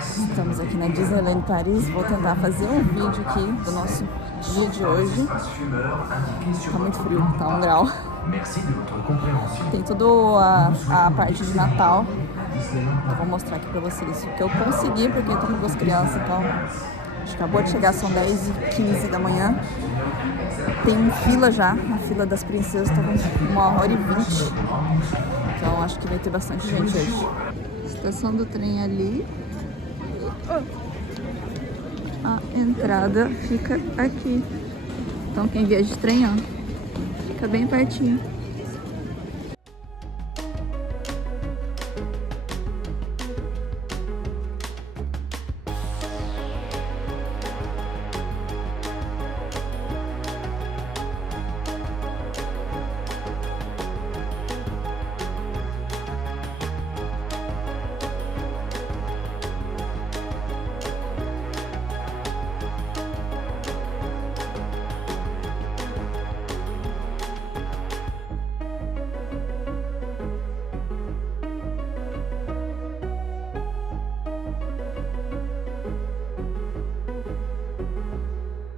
Estamos aqui na Disneyland Paris. Vou tentar fazer um vídeo aqui do nosso dia de hoje. Tá muito frio, tá 1 grau. Tem tudo a parte de Natal. Eu vou mostrar aqui pra vocês o que eu consegui, porque eu tô com 2 crianças, então acho que acabou de chegar, são 10h15 da manhã. Tem fila já, a fila das princesas tá com 1h20. Então acho que vai ter bastante gente hoje. Estação do trem ali. A entrada fica aqui. Então quem viaja de trem, ó, fica bem pertinho.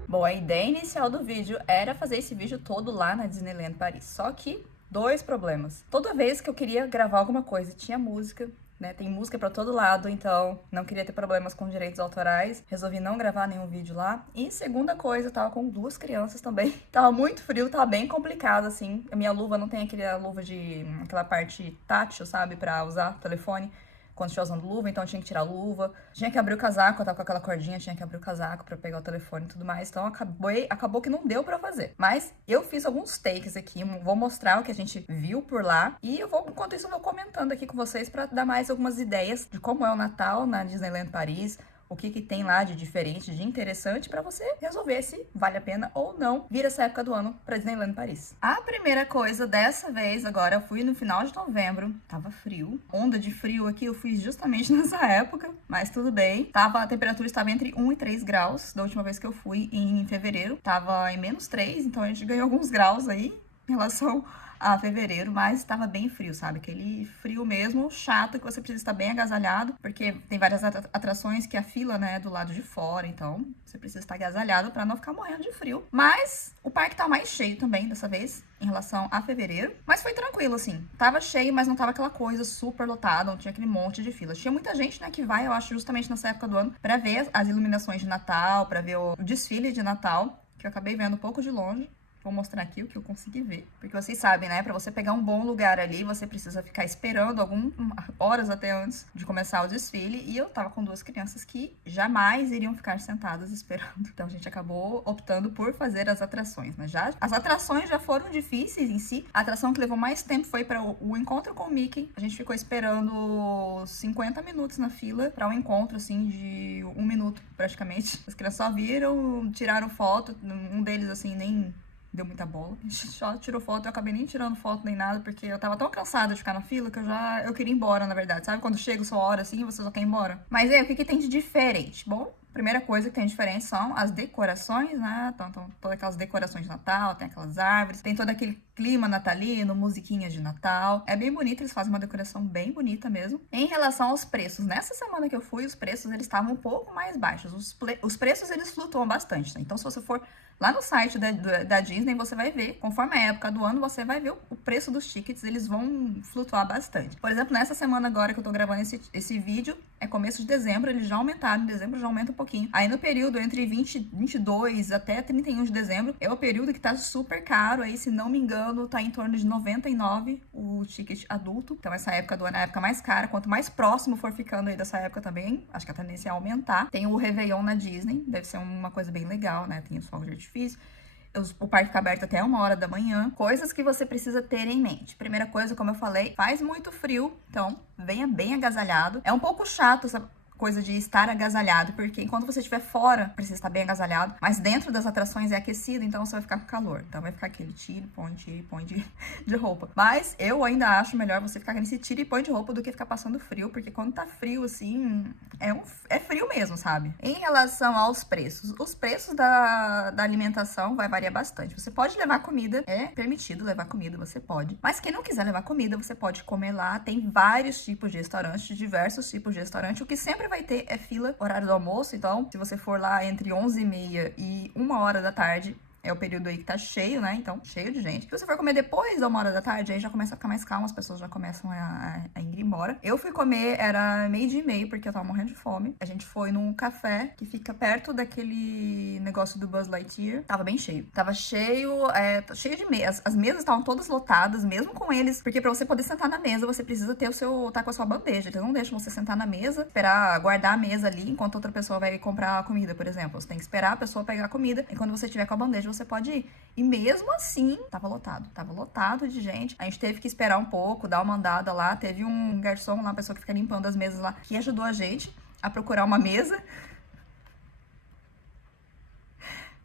Bom, a ideia inicial do vídeo era fazer esse vídeo todo lá na Disneyland Paris. Só que, 2 problemas. Toda vez que eu queria gravar alguma coisa, tinha música, né? Tem música pra todo lado, então não queria ter problemas com direitos autorais. Resolvi não gravar nenhum vídeo lá. E segunda coisa, eu tava com 2 crianças também. Tava muito frio, tava bem complicado, assim. A minha luva não tem aquela luva de... aquela parte tátil, sabe? Pra usar o telefone quando estiver usando luva, então eu tinha que tirar a luva, tinha que abrir o casaco, eu tava com aquela cordinha, tinha que abrir o casaco pra pegar o telefone e tudo mais, então acabou que não deu pra fazer. Mas eu fiz alguns takes aqui, vou mostrar o que a gente viu por lá, e enquanto isso eu vou comentando aqui com vocês pra dar mais algumas ideias de como é o Natal na Disneyland Paris, o que tem lá de diferente, de interessante, pra você resolver se vale a pena ou não vir essa época do ano pra Disneyland Paris. A primeira coisa dessa vez, agora, eu fui no final de novembro, tava frio. Onda de frio aqui eu fui justamente nessa época, mas tudo bem. A temperatura estava entre 1 e 3 graus, da última vez que eu fui em fevereiro. Tava em -3, então a gente ganhou alguns graus aí em relação a fevereiro, mas estava bem frio, sabe? Aquele frio mesmo, chato, que você precisa estar bem agasalhado, porque tem várias atrações que a fila, né, é do lado de fora, então você precisa estar agasalhado para não ficar morrendo de frio. Mas o parque tá mais cheio também dessa vez, em relação a fevereiro, mas foi tranquilo, assim. Tava cheio, mas não tava aquela coisa super lotada, não tinha aquele monte de filas. Tinha muita gente, né, que vai, eu acho, justamente nessa época do ano, para ver as iluminações de Natal, para ver o desfile de Natal, que eu acabei vendo um pouco de longe. Vou mostrar aqui o que eu consegui ver. Porque vocês sabem, né? Pra você pegar um bom lugar ali, você precisa ficar esperando algumas horas até antes de começar o desfile. E eu tava com 2 crianças que jamais iriam ficar sentadas esperando. Então a gente acabou optando por fazer as atrações, né? As atrações já foram difíceis em si. A atração que levou mais tempo foi para o encontro com o Mickey. A gente ficou esperando 50 minutos na fila para um encontro, assim, de 1 minuto, praticamente. As crianças só viram, tiraram foto. Um deles, assim, nem deu muita bola. A gente só tirou foto, eu acabei nem tirando foto nem nada, porque eu tava tão cansada de ficar na fila que eu queria ir embora, na verdade. Sabe quando chega a sua hora assim, você só quer ir embora? Mas o que tem de diferente? Bom, primeira coisa que tem diferente são as decorações, né? Então, todas aquelas decorações de Natal, tem aquelas árvores, tem todo aquele clima natalino, musiquinhas de Natal. É bem bonito, eles fazem uma decoração bem bonita mesmo. Em relação aos preços, nessa semana que eu fui, os preços eles estavam um pouco mais baixos. Os preços eles flutuam bastante, né? Então, se você for lá no site da Disney, você vai ver, conforme a época do ano, você vai ver o preço dos tickets, eles vão flutuar bastante. Por exemplo, nessa semana agora que eu tô gravando esse vídeo, é começo de dezembro, eles já aumentaram, em dezembro já aumenta um pouquinho. Aí no período entre 22 até 31 de dezembro, é o período que tá super caro, aí se não me engano, tá em torno de 99 o ticket adulto. Então essa época do ano é a época mais cara, quanto mais próximo for ficando aí dessa época também, acho que a tendência é aumentar. Tem o Réveillon na Disney, deve ser uma coisa bem legal, né? Tem os fogos de artifício. O parque fica aberto até 1 hora da manhã. Coisas que você precisa ter em mente. Primeira coisa, como eu falei, faz muito frio, então venha bem agasalhado. É um pouco chato essa coisa de estar agasalhado, porque enquanto você estiver fora, precisa estar bem agasalhado, mas dentro das atrações é aquecido, então você vai ficar com calor. Então vai ficar aquele tira e põe de roupa. Mas eu ainda acho melhor você ficar nesse tira e põe de roupa do que ficar passando frio, porque quando tá frio, assim, é frio mesmo, sabe? Em relação aos preços, os preços da alimentação vai variar bastante. Você pode levar comida, é permitido levar comida, você pode. Mas quem não quiser levar comida, você pode comer lá. Tem vários tipos de restaurantes, diversos tipos de restaurante. O que sempre vai ter é fila, horário do almoço, então se você for lá entre 11h30 e 1h da tarde, é o período aí que tá cheio, né? Então, cheio de gente. Se você for comer depois da 1h da tarde, aí já começa a ficar mais calmo, as pessoas já começam a ir embora. Eu fui comer, era 12h30, porque eu tava morrendo de fome. A gente foi num café que fica perto daquele negócio do Buzz Lightyear. Tava bem cheio. Tava cheio, cheio de mesas. As mesas estavam todas lotadas, mesmo com eles, porque pra você poder sentar na mesa, você precisa ter tá com a sua bandeja. Eles não deixam você sentar na mesa, esperar, guardar a mesa ali, enquanto outra pessoa vai comprar a comida, por exemplo. Você tem que esperar a pessoa pegar a comida, e quando você tiver com a bandeja, você pode ir. E mesmo assim, tava lotado de gente. A gente teve que esperar um pouco, dar uma andada lá. Teve um garçom lá, uma pessoa que fica limpando as mesas lá, que ajudou a gente a procurar uma mesa.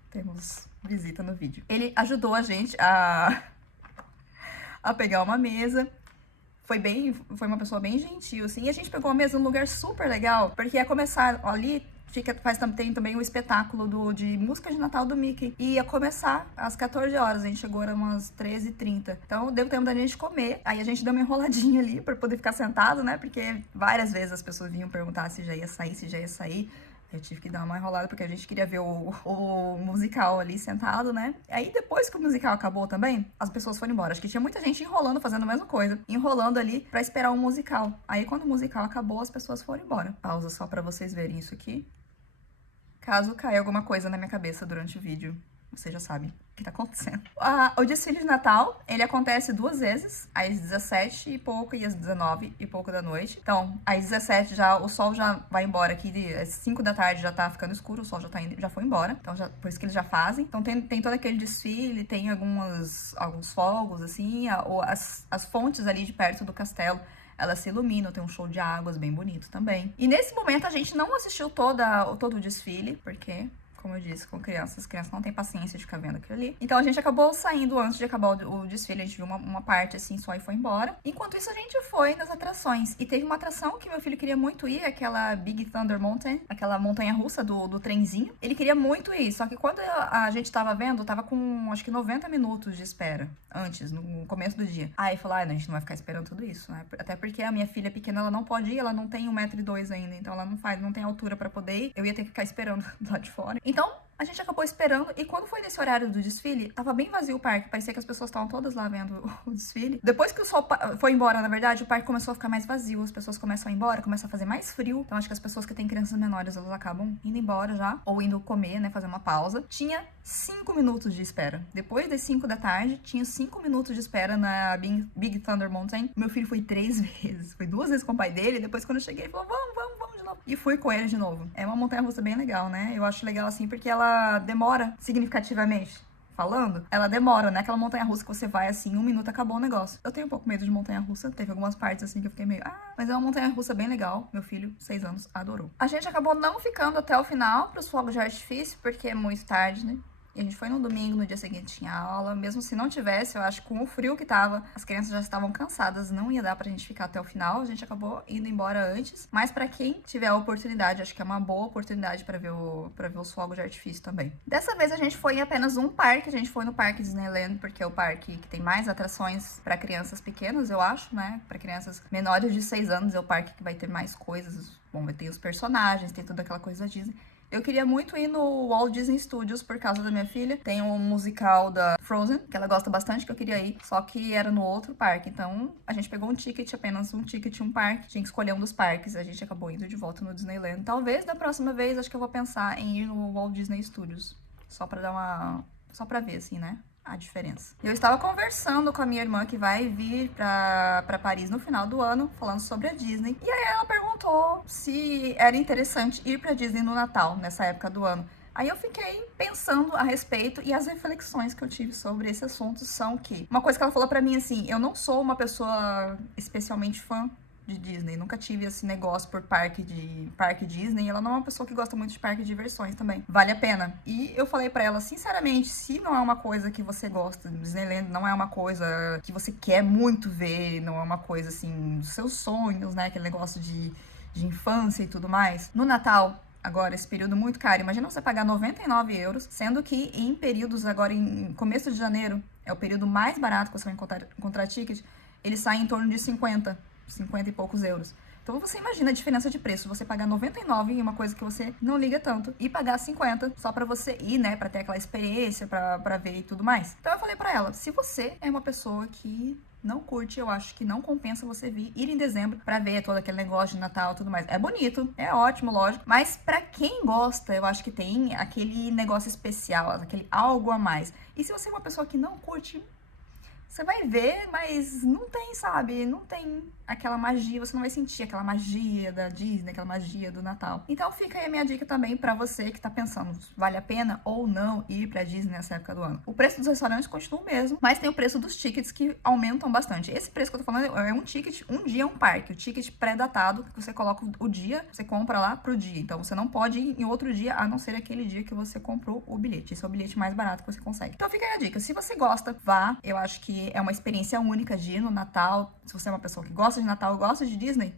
Temos visita no vídeo. Ele ajudou a gente a pegar uma mesa. Foi uma pessoa bem gentil, assim. E a gente pegou uma mesa num lugar super legal, porque ia começar ali. Tem também o espetáculo de música de Natal do Mickey. E ia começar às 14 horas. A gente chegou, era umas 13h30. Então deu tempo da gente comer. Aí a gente deu uma enroladinha ali pra poder ficar sentado, né? Porque várias vezes as pessoas vinham perguntar se já ia sair. Eu tive que dar uma enrolada porque a gente queria ver o musical ali sentado, né? Aí depois que o musical acabou também, as pessoas foram embora. Acho que tinha muita gente enrolando, fazendo a mesma coisa. Enrolando ali pra esperar o musical. Aí quando o musical acabou, as pessoas foram embora. Pausa só pra vocês verem isso aqui. Caso caia alguma coisa na minha cabeça durante o vídeo, você já sabe o que tá acontecendo. O desfile de Natal, ele acontece 2 vezes, às 17 e pouco e às 19 e pouco da noite. Então, às 17 o sol já vai embora aqui, às 5 da tarde já tá ficando escuro, o sol já foi embora. Então, por isso que eles já fazem. Então, tem todo aquele desfile, tem alguns fogos, assim, as fontes ali de perto do castelo, elas se iluminam, tem um show de águas bem bonito também. E nesse momento a gente não assistiu todo o desfile, porque, como eu disse, com crianças, as crianças não têm paciência de ficar vendo aquilo ali. Então a gente acabou saindo antes de acabar o desfile, a gente viu uma parte assim só e foi embora. Enquanto isso a gente foi nas atrações. E teve uma atração que meu filho queria muito ir, aquela Big Thunder Mountain, aquela montanha russa do trenzinho. Ele queria muito ir, só que quando a gente tava vendo, tava com acho que 90 minutos de espera antes, no começo do dia. Aí falou, não, a gente não vai ficar esperando tudo isso, né? Até porque a minha filha pequena, ela não pode ir, ela não tem 1,2 m ainda, então ela não tem altura pra poder ir. Eu ia ter que ficar esperando do lado de fora. Então, a gente acabou esperando, e quando foi nesse horário do desfile, tava bem vazio o parque, parecia que as pessoas estavam todas lá vendo o desfile. Depois que o sol foi embora, na verdade, o parque começou a ficar mais vazio, as pessoas começam a ir embora, começa a fazer mais frio. Então acho que as pessoas que têm crianças menores, elas acabam indo embora já, ou indo comer, né, fazer uma pausa. Tinha 5 minutos de espera. Depois das 5 da tarde, tinha 5 minutos de espera na Big Thunder Mountain. Meu filho foi 3 vezes, foi 2 vezes com o pai dele, e depois quando eu cheguei, ele falou, vamos de novo. E fui com ele de novo. É uma montanha-russa bem legal, né? Eu acho legal assim, porque ela demora significativamente. Falando, ela demora, né? Aquela montanha-russa que você vai assim, 1 minuto, acabou o negócio. Eu tenho um pouco medo de montanha-russa, teve algumas partes assim que eu fiquei meio, mas é uma montanha-russa bem legal. Meu filho, 6 anos, adorou. A gente acabou não ficando até o final pros fogos de artifício, porque é muito tarde, né? E a gente foi no domingo, no dia seguinte tinha aula. Mesmo se não tivesse, eu acho que com o frio que tava, as crianças já estavam cansadas, não ia dar pra gente ficar até o final. A gente acabou indo embora antes. Mas pra quem tiver a oportunidade, acho que é uma boa oportunidade pra ver os fogos de artifício também. Dessa vez a gente foi em apenas um parque. A gente foi no Parque Disneyland, porque é o parque que tem mais atrações pra crianças pequenas, eu acho, né? Pra crianças menores de 6 anos é o parque que vai ter mais coisas. Bom, vai ter os personagens, tem toda aquela coisa da Disney. Eu queria muito ir no Walt Disney Studios por causa da minha filha. Tem um musical da Frozen, que ela gosta bastante, que eu queria ir. Só que era no outro parque. Então, a gente pegou um ticket, apenas um ticket, um parque. Tinha que escolher um dos parques. A gente acabou indo de volta no Disneyland. Talvez, da próxima vez, acho que eu vou pensar em ir no Walt Disney Studios. Só pra ver, assim, né? A diferença. Eu estava conversando com a minha irmã, que vai vir pra Paris no final do ano, falando sobre a Disney. E aí ela perguntou se era interessante ir pra Disney no Natal, nessa época do ano. Aí eu fiquei pensando a respeito, e as reflexões que eu tive sobre esse assunto são que... Uma coisa que ela falou pra mim, assim, eu não sou uma pessoa especialmente fã de Disney, nunca tive esse negócio por parque Disney. Ela não é uma pessoa que gosta muito de parque de diversões também. Vale a pena. E eu falei pra ela, sinceramente, se não é uma coisa que você gosta, Disneyland não é uma coisa que você quer muito ver, não é uma coisa, assim, dos seus sonhos, né? Aquele negócio de infância e tudo mais. No Natal, agora, esse período muito caro. Imagina você pagar 99 euros, sendo que em períodos agora, em começo de janeiro, é o período mais barato que você vai encontrar ticket, ele sai em torno de 50 e poucos euros. Então você imagina a diferença de preço, você pagar 99 em uma coisa que você não liga tanto e pagar 50 só pra você ir, né, pra ter aquela experiência, pra ver e tudo mais. Então eu falei pra ela, se você é uma pessoa que não curte, eu acho que não compensa você ir em dezembro pra ver todo aquele negócio de Natal e tudo mais. É bonito, é ótimo, lógico, mas pra quem gosta, eu acho que tem aquele negócio especial, aquele algo a mais. E se você é uma pessoa que não curte, você vai ver, mas não tem, sabe? Não tem aquela magia, você não vai sentir aquela magia da Disney, aquela magia do Natal. Então fica aí a minha dica também pra você que tá pensando, vale a pena ou não ir pra Disney nessa época do ano. O preço dos restaurantes continua o mesmo, mas tem o preço dos tickets que aumentam bastante. Esse preço que eu tô falando é um ticket, um dia é um parque, o ticket pré-datado, que você coloca o dia, você compra lá pro dia. Então você não pode ir em outro dia, a não ser aquele dia que você comprou o bilhete. Esse é o bilhete mais barato que você consegue. Então fica aí a dica, se você gosta, vá. Eu acho que é uma experiência única de ir no Natal. Se você é uma pessoa que gosta de Natal, gosta de Disney,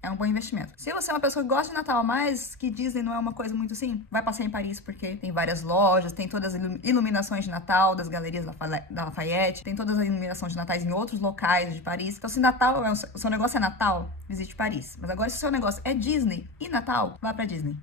é um bom investimento. Se você é uma pessoa que gosta de Natal, mas que Disney não é uma coisa muito assim, vai passear em Paris, porque tem várias lojas, tem todas as iluminações de Natal das galerias da Lafayette, tem todas as iluminações de Natais em outros locais de Paris. Então, se Natal o seu negócio é Natal, visite Paris. Mas agora, se o seu negócio é Disney e Natal, vá pra Disney.